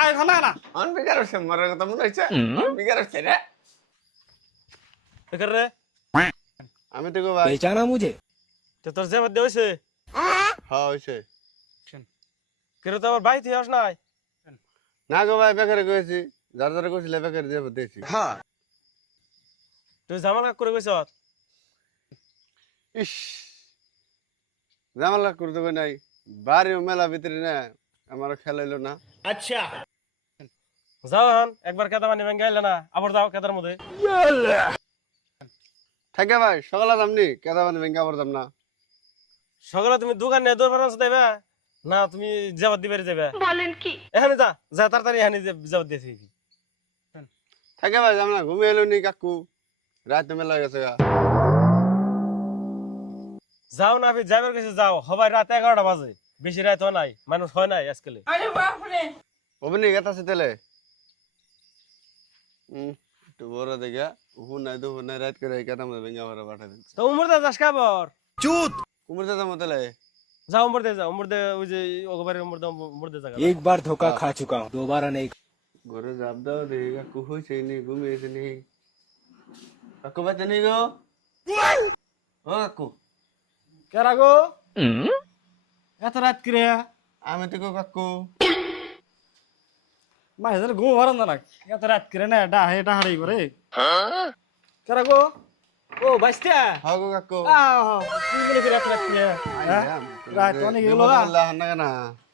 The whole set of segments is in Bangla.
আয় খানা না অনবিকার হচ্ছে মরার কথা মনে হচ্ছে অনবিকার হচ্ছে রে দেখেন রে আমি তো গো ভাই पहचाना मुझे। তো তোর যে বাদ হইছে হ্যাঁ হইছে কেন তো আবার বাইতে আস নাই না গো ভাই বেকারে কইছি যার যারা কইছিল বেকারে দিয়ে দিয়েছি তুই জামাল কাক করে কইছ ইস জামালা করতে কই নাই বাড়ি মেলা ভিতরে না আমার খেলাইলো না যাও হন একবার কেদা পানি ভেঙে আইলে না আবার যাও কেদার মধ্যে থাকে ভাই সকালে যামনি কেদা মানে ভেঙ্গা আবার যাম না সকালে তুমি দোকান নিয়ে দৌড় ফারান্স দেবে না তুমি যাবার দিবে যাবে বলেন কি এখানে যা যা তাড়াতাড়ি এখানে যাবার দিয়েছি থাকে ভাই যাম না ঘুমিয়ে এলো নি কাকু রাত মেলা হয়ে গেছে গা যাও না আপনি যাবার কাছে যাও সবাই রাত 11টা বাজে বেশি রাত হয় নাই মানুষ হয় নাই আজকালে অবনি গেতাছে তেলে একটু বড় দেখা উহু নাই দুহু নাই রাত করে কেদা মানে ভেঙ্গা ভরা পাঠা দিচ্ছে তো উমর দে যাস খাবার কুমুর দাদা মতলে যাও উমর দে ওই যে ওগবারে উমর দে জায়গা एक बार धोखा खा चुका हूँ, दोबारा नहीं। ঘরে যাব দাও রে কাকু হইছে নি ঘুমিয়েছে নি কাকু বাচ্চা নি গো ও কাকু কেরা গো এত রাত করে আমি তো গো কাকু মাঝে ঘুম ভালো না এত রাত করে না ডা হারাই করে কেরা গো ও বাইস্তা হ্যাঁ গো কাকু কি মনে করে এত রাত করে রাত অনেক গেল আল্লাহ না না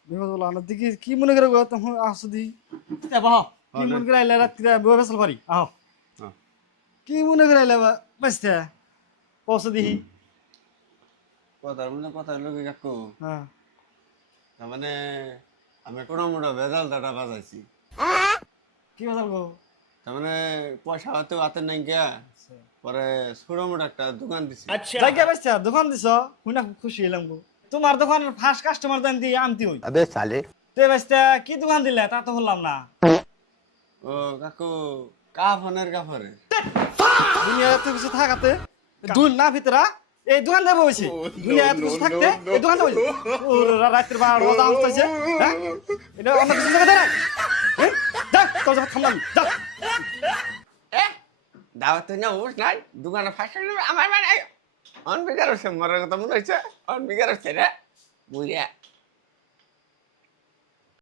বিপদ বলা না দেখি কি মনে করে গো তখন আসো দি বাহ কি মনে করে আইলা রাত করে বউ বেসল পারি আহ কি মনে করে আইলা বাইস্তা পৌঁছে দিহি কথার মনে কথা হলো কি কাকু হ্যাঁ তার মানে আমি কোনো মোটা ভেজাল দাটা বাজাইছি কি বেসল গো তার মানে পয়সা হয়তো হাতে নাই গিয়া পরে ছোট মোটা একটা দোকান দিছি জায়গা বাইস্তা দোকান দিছ হুনা খুশি হলাম গো তোমার দোকানের ফার্স্ট কাস্টমার দেন দিয়ে আনতি হই আবে সালে তে বাইস্তা কি দোকান দিলে তা তো বললাম না ও কাকু কাফনের কাফরে দুনিয়া এত কিছু থাকাতে দুল না ভিতরা এই দোকান দেবো হইছে দুনিয়া এত কিছু থাকতে এই দোকান দেবো ওর রাতের 12 বাজে আসতেছে হ্যাঁ এটা অন্য কিছু জায়গা দেয় না যা তোর যা থামলাম যা দাওয়াত না ওস নাই দোকানে ফাঁসা আমার মানে অনবিকার হচ্ছে মরার কথা মনে হচ্ছে অনবিকার হচ্ছে রে বুঝিয়া